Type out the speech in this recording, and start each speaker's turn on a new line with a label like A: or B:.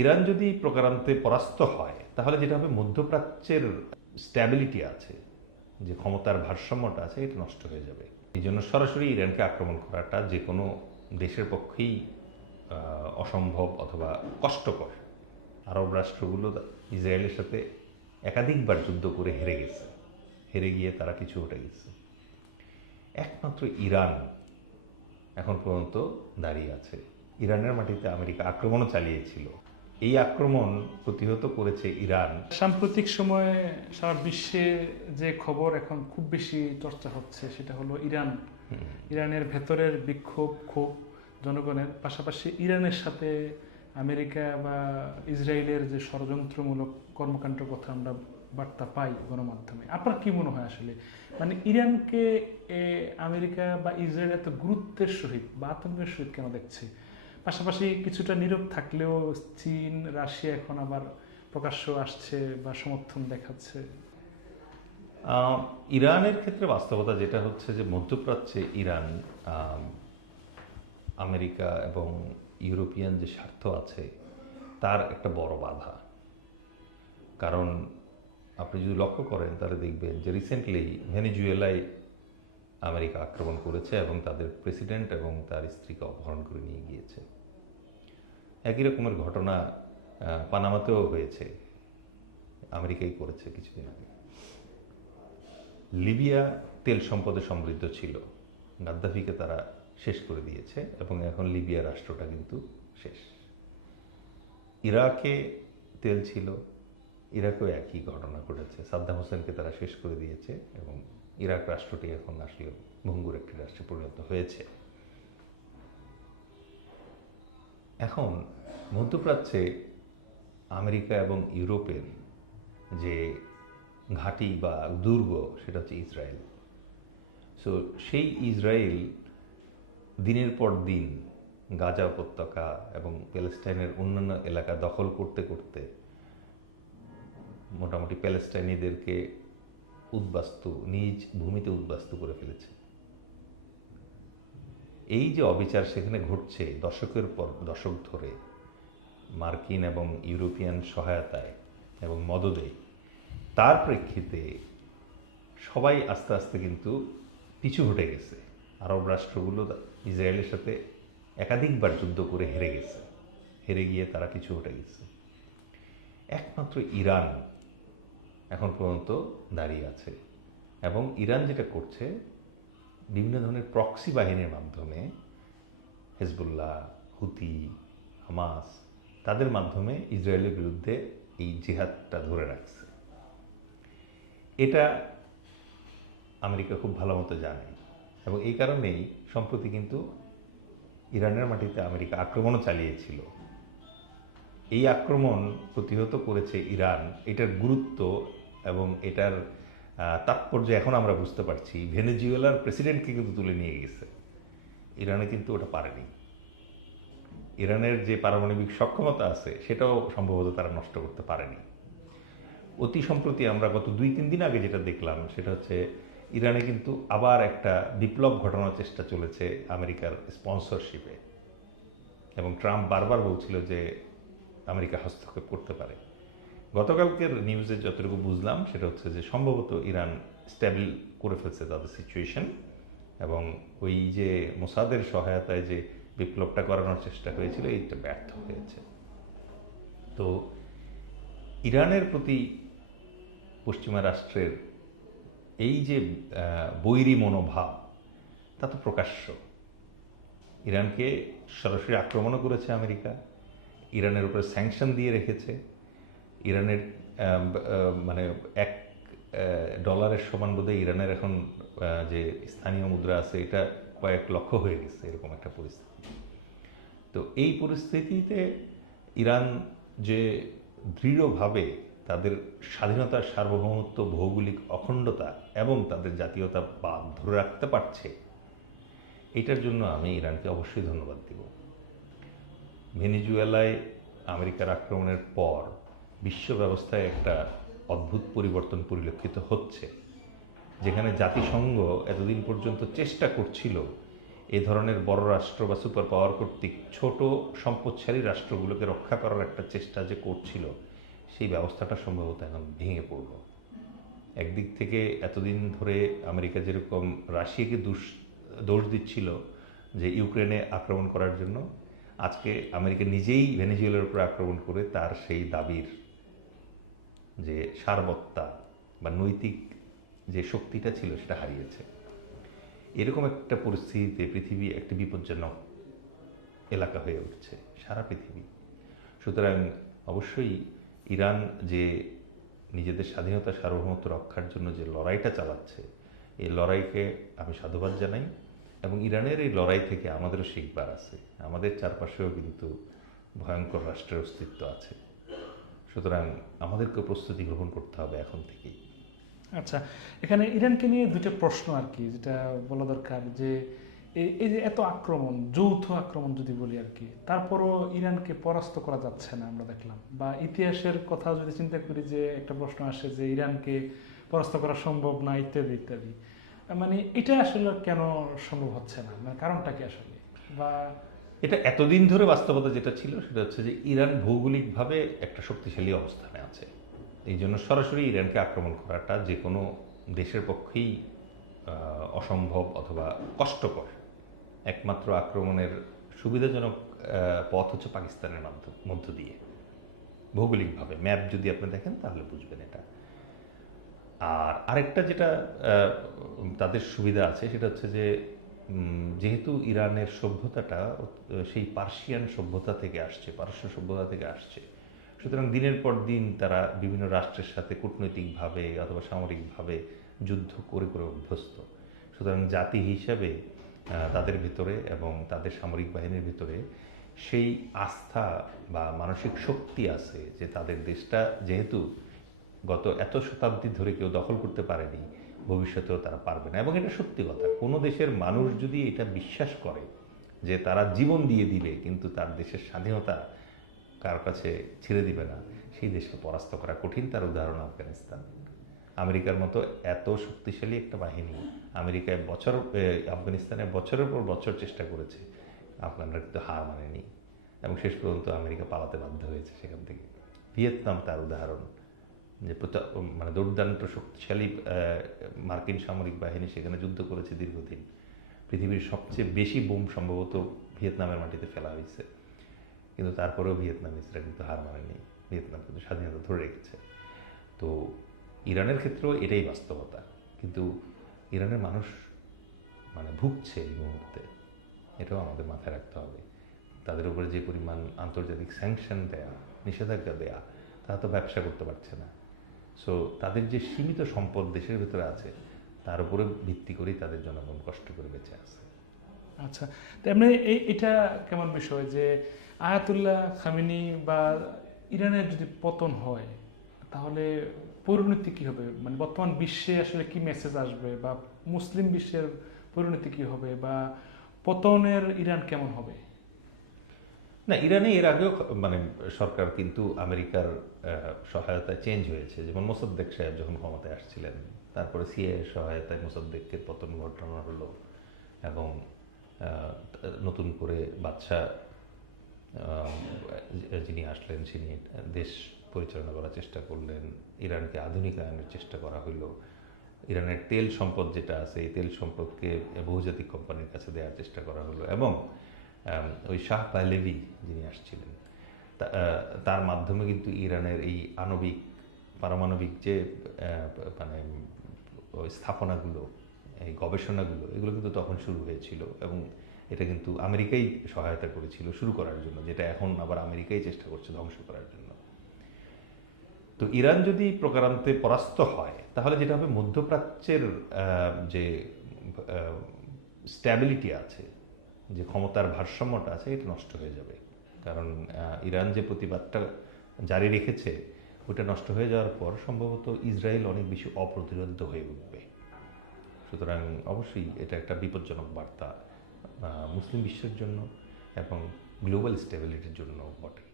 A: Iran যদি প্রকারান্তে পরাস্ত হয়, তাহলে যেটা হবে, মধ্যপ্রাচ্যের স্ট্যাবিলিটি আছে, যে ক্ষমতার ভারসাম্যটা আছে, এটা নষ্ট হয়ে যাবে। এই জন্য সরাসরি ইরানকে আক্রমণ করাটা যে কোনো দেশের পক্ষেই অসম্ভব অথবা কষ্টকর। আরব রাষ্ট্রগুলো ইসরায়েলের সাথে একাধিকবার যুদ্ধ করে হেরে গেছে। হেরে গিয়ে তারা কিছু উঠে গেছে। একমাত্র ইরান এখন পর্যন্ত দাঁড়িয়ে আছে। ইরানের মাটিতে আমেরিকা আক্রমণও চালিয়েছিল। এই আক্রমণ প্রতিহত করেছে ইরান।
B: সাম্প্রতিক সময়ে সারা বিশ্বে যে খবর এখন খুব বেশি চর্চা হচ্ছে সেটা হলো ইরান। ইরানের ভেতরের বিক্ষোভ ক্ষোভ জনগণের পাশাপাশি ইরানের সাথে আমেরিকা বা ইসরায়েলের যে ষড়যন্ত্রমূলক কর্মকাণ্ডের কথা আমরা বার্তা পাই গণমাধ্যমে। আপনার কি মনে হয় আসলে? মানে ইরানকে আমেরিকা বা ইসরায়েল এত গুরুত্বের সহিত বা আতঙ্কের সহিত কেন দেখছে? পাশাপাশি কিছুটা নীরব থাকলেও চীন, রাশিয়া এখন আবার প্রকাশ্য আসছে বা সমর্থন দেখাচ্ছে।
A: ইরানের ক্ষেত্রে বাস্তবতা যেটা হচ্ছে যে মধ্যপ্রাচ্যে ইরান আমেরিকা এবং ইউরোপিয়ান যে স্বার্থ আছে, তার একটা বড় বাধা। কারণ আপনি যদি লক্ষ্য করেন, তাহলে দেখবেন যে রিসেন্টলি ভেনিজুয়েলায় আমেরিকা আক্রমণ করেছে এবং তাদের প্রেসিডেন্ট এবং তার স্ত্রীকে অপহরণ করে নিয়ে গিয়েছে। একই রকমের ঘটনা পানামাতেও হয়েছে আমেরিকাই করেছে কিছুদিন আগে। লিবিয়া তেল সম্পদে সমৃদ্ধ ছিল, গাদ্দাফিকে তারা শেষ করে দিয়েছে এবং এখন লিবিয়া রাষ্ট্রটা কিন্তু শেষ। ইরাকে তেল ছিল, ইরাকেও একই ঘটনা ঘটেছে, সাদ্দাম হোসেনকে তারা শেষ করে দিয়েছে এবং ইরাক রাষ্ট্রটি এখন আসলে ভঙ্গুর একটি রাষ্ট্রে পরিণত হয়েছে। এখন মধ্যপ্রাচ্যে আমেরিকা এবং ইউরোপের যে ঘাঁটি বা দুর্গ, সেটা হচ্ছে ইসরায়েল। সো সেই ইসরায়েল দিনের পর দিন গাজা উপত্যকা এবং প্যালেস্টাইনের অন্যান্য এলাকা দখল করতে করতে মোটামুটি প্যালেস্টাইনিদেরকে উদ্বাস্তু, নিজ ভূমিতে উদ্বাস্তু করে ফেলেছে। এই যে অবিচার সেখানে ঘটছে দশকের পর দশক ধরে, মার্কিন এবং ইউরোপিয়ান সহায়তায় এবং মদদে, তার প্রেক্ষিতে সবাই আস্তে আস্তে কিন্তু পিছু হটে গেছে। আরব রাষ্ট্রগুলো ইসরায়েলের সাথে একাধিকবার যুদ্ধ করে হেরে গেছে। হেরে গিয়ে তারা পিছু হটে গেছে। একমাত্র ইরান এখন পর্যন্ত দাঁড়িয়ে আছে এবং ইরান যেটা করছে বিভিন্ন ধরনের প্রক্সি বাহিনীর মাধ্যমে হেজবুল্লাহ, হুতি, হামাস, তাদের মাধ্যমে ইসরায়েলের বিরুদ্ধে এই জিহাদটা ধরে রাখছে। এটা আমেরিকা খুব ভালো মতো জানে এবং এই কারণেই সম্প্রতি কিন্তু ইরানের মাটিতে আমেরিকা আক্রমণও চালিয়েছিল। এই আক্রমণ প্রতিহত করেছে ইরান, এটার গুরুত্ব এবং এটার তাৎপর্য এখন আমরা বুঝতে পারছি, ভেনেজুয়েলার প্রেসিডেন্টকে কিন্তু তুলে নিয়ে গেছে। ইরানে কিন্তু ওটা পারেনি। ইরানের যে পারমাণবিক সক্ষমতা আছে, সেটাও সম্ভবত তারা নষ্ট করতে পারেনি। অতি সম্প্রতি আমরা গত দুই তিন দিন আগে যেটা দেখলাম, সেটা হচ্ছে ইরানে কিন্তু আবার একটা বিপ্লব ঘটানোর চেষ্টা চলেছে আমেরিকার স্পন্সরশিপে। এবং ট্রাম্প বারবার বলছিল যে আমেরিকা হস্তক্ষেপ করতে পারে। গতকালকের নিউজে যতটুকু বুঝলাম, সেটা হচ্ছে যে সম্ভবত ইরান স্ট্যাবল করে ফেলছে তাদের সিচুয়েশন এবং ওই যে মোসাদের সহায়তায় যে বিপ্লবটা করানোর চেষ্টা হয়েছিল, এইটা ব্যর্থ হয়েছে। তো ইরানের প্রতি পশ্চিমা রাষ্ট্রের এই যে বৈরী মনোভাব, তা তো প্রকাশ্য। ইরানকে সরাসরি আক্রমণও করেছে আমেরিকা, ইরানের উপরে স্যাংশন দিয়ে রেখেছে। ইরানের মানে এক ডলারের সমান বোধহয় ইরানের এখন যে স্থানীয় মুদ্রা আছে, এটা কয়েক লক্ষ হয়ে গেছে, এরকম একটা পরিস্থিতি। তো এই পরিস্থিতিতে ইরান যে দৃঢ়ভাবে তাদের স্বাধীনতার সার্বভৌমত্ব, ভৌগোলিক অখণ্ডতা এবং তাদের জাতীয়তা বা ধরে রাখতে পারছে, এটার জন্য আমি ইরানকে অবশ্যই ধন্যবাদ দিব। ভেনিজুয়েলায় আমেরিকার আক্রমণের পর বিশ্ব ব্যবস্থায় একটা অদ্ভুত পরিবর্তন পরিলক্ষিত হচ্ছে। যেখানে জাতিসংঘ এতদিন পর্যন্ত চেষ্টা করছিল এ ধরনের বড় রাষ্ট্র বা সুপার পাওয়ার কর্তৃক ছোট সম্পদশালী রাষ্ট্রগুলোকে রক্ষা করার একটা চেষ্টা যে করছিল, সেই ব্যবস্থাটা সম্ভবত এখন ভেঙে পড়ল। একদিক থেকে এতদিন ধরে আমেরিকা যেরকম রাশিয়াকে দোষ দোষ দিচ্ছিল যে ইউক্রেনে আক্রমণ করার জন্য, আজকে আমেরিকা নিজেই ভেনেজুয়েলার উপর আক্রমণ করে তার সেই দাবির যে সারবত্তা বা নৈতিক যে শক্তিটা ছিল সেটা হারিয়েছে। এরকম একটা পরিস্থিতিতে পৃথিবী একটি বিপজ্জনক এলাকা হয়ে উঠছে, সারা পৃথিবী। সুতরাং অবশ্যই ইরান যে নিজেদের স্বাধীনতা সার্বভৌমত্ব রক্ষার জন্য যে লড়াইটা চালাচ্ছে, এই লড়াইকে আমি সাধুবাদ জানাই এবং ইরানের এই লড়াই থেকে আমাদেরও শিখবার আছে। আমাদের চারপাশেও কিন্তু ভয়ঙ্কর রাষ্ট্রের অস্তিত্ব আছে। সুতরাং আমাদেরকে প্রস্তুতি গ্রহণ করতে হবে এখন থেকেই।
B: আচ্ছা এখানে ইরানকে নিয়ে দুটো প্রশ্ন আর কি, যেটা বলা দরকার যে এই যে এত আক্রমণ, যৌথ আক্রমণ যদি বলি আর কি, তারপরও ইরানকে পরাস্ত করা যাচ্ছে না আমরা দেখলাম। বা ইতিহাসের কথা যদি চিন্তা করি যে একটা প্রশ্ন আসে যে ইরানকে পরাস্ত করা সম্ভব না, ইত্যাদি ইত্যাদি মানে এটা আসলে কেন সম্ভব হচ্ছে না কারণটা কি আসলে? বা
A: এটা এতদিন ধরে বাস্তবতা যেটা ছিল, সেটা হচ্ছে যে ইরান ভৌগোলিকভাবে একটা শক্তিশালী অবস্থানে আছে। এই জন্য সরাসরি ইরানকে আক্রমণ করাটা যে কোনো দেশের পক্ষেই অসম্ভব অথবা কষ্টকর। একমাত্র আক্রমণের সুবিধাজনক পথ হচ্ছে পাকিস্তানের মাধ্য- দিয়ে। ভৌগোলিকভাবে, ম্যাপ যদি আপনি দেখেন, তাহলে বুঝবেন এটা। আর আরেকটা যেটা তাদের সুবিধা আছে, সেটা হচ্ছে যে যেহেতু ইরানের সভ্যতাটা সেই পার্সিয়ান সভ্যতা থেকে আসছে, পারস্য সভ্যতা থেকে আসছে, সুতরাং দিনের পর দিন তারা বিভিন্ন রাষ্ট্রের সাথে কূটনৈতিকভাবে অথবা সামরিকভাবে যুদ্ধ করে করে অভ্যস্ত। সুতরাং জাতি হিসাবে তাদের ভিতরে এবং তাদের সামরিক বাহিনীর ভিতরে সেই আস্থা বা মানসিক শক্তি আছে যে তাদের দেশটা যেহেতু গত এত শতাব্দী ধরে কেউ দখল করতে পারেনি ভবিষ্যতেও তারা পারবে না। এবং এটা সত্যি কথা। কোনো দেশের মানুষ যদি এটা বিশ্বাস করে যে তারা জীবন দিয়ে দিবে, কিন্তু তার দেশের স্বাধীনতা কার কাছে ছেড়ে দিবে না, সেই দেশকে পরাস্ত করা কঠিন। তার উদাহরণ আফগানিস্তান। আমেরিকার মতো এত শক্তিশালী একটা বাহিনী আমেরিকায় বছর আফগানিস্তানে বছরের পর বছর চেষ্টা করেছে। আফগানরা কিন্তু হার মানেনি। এবং শেষ পর্যন্ত আমেরিকা পালাতে বাধ্য হয়েছে সেখান থেকে। ভিয়েতনাম তার উদাহরণ। যে মানে দুর্দান্ত শক্তিশালী মার্কিন সামরিক বাহিনী সেখানে যুদ্ধ করেছে দীর্ঘদিন। পৃথিবীর সবচেয়ে বেশি বোম সম্ভবত ভিয়েতনামের মাটিতে ফেলা হয়েছে। কিন্তু তারপরেও ভিয়েতনামিসরা কিন্তু হার মানেনি। ভিয়েতনাম কিন্তু স্বাধীনতা ধরে রেখেছে। তো ইরানের ক্ষেত্রেও এটাই বাস্তবতা। কিন্তু ইরানের মানুষ মানে ভুগছে এই মুহূর্তে। এটাও আমাদের মাথায় রাখতে হবে। তাদের উপরে যে পরিমাণ আন্তর্জাতিক স্যাংশন দেয়া, নিষেধাজ্ঞা দেয়া, তারা তো ব্যবসা করতে পারছে না। সো তাদের যে সীমিত সম্পদ দেশের ভিতরে আছে, তার উপরে ভিত্তি করেই তাদের জনগণ কষ্ট করে বেঁচে আছে।
B: আচ্ছা তেমনি এই, এটা কেমন বিষয় যে আয়াতুল্লাহ খামিনি বা ইরানের যদি পতন হয়, তাহলে পরিণতি কি হবে? মানে বর্তমান বিশ্বে আসলে কি মেসেজ আসবে বা মুসলিম বিশ্বের পরিণতি কি হবে বা পতনের ইরান কেমন হবে?
A: না, ইরানে এর আগেও মানে সরকার কিন্তু আমেরিকার সহায়তায় চেঞ্জ হয়েছে। যেমন মোসাদ্দেক সাহেব যখন ক্ষমতায় আসছিলেন, তারপরে সিএ সহায়তায় মোসাদ্দেককে পতন ঘটানো হলো এবং নতুন করে বাচ্চা যিনি আসলেন তিনি দেশ পরিচালনা করার চেষ্টা করলেন, ইরানকে আধুনিকায়নের চেষ্টা করা হলো ইরানের তেল সম্পদ যেটা আছে, এই তেল সম্পদকে বহুজাতিক কোম্পানির কাছে দেওয়ার চেষ্টা করা হলো এবং ওই শাহ পাহলেভি যিনি আসছিলেন তার মাধ্যমে কিন্তু ইরানের এই আণবিক, পারমাণবিক যে মানে ওই স্থাপনাগুলো, এই গবেষণাগুলো, এগুলো কিন্তু তখন শুরু হয়েছিল এবং এটা কিন্তু আমেরিকাই সহায়তা করেছিল শুরু করার জন্য, যেটা এখন আবার আমেরিকাই চেষ্টা করছে ধ্বংস করার জন্য। তো ইরান যদি প্রকারান্তে পরাস্ত হয়, তাহলে যেটা হবে মধ্যপ্রাচ্যের যে স্ট্যাবিলিটি আছে যে ক্ষমতার ভারসাম্যটা আছে, এটা নষ্ট হয়ে যাবে। কারণ ইরান যে প্রতিবাদটা জারি রেখেছে, ওটা নষ্ট হয়ে যাওয়ার পর সম্ভবত ইসরায়েল অনেক বেশি অপ্রতিরোধ্য হয়ে উঠবে। সুতরাং অবশ্যই এটা একটা বিপজ্জনক বার্তা মুসলিম বিশ্বের জন্য এবং গ্লোবাল স্টেবিলিটির জন্য বটে।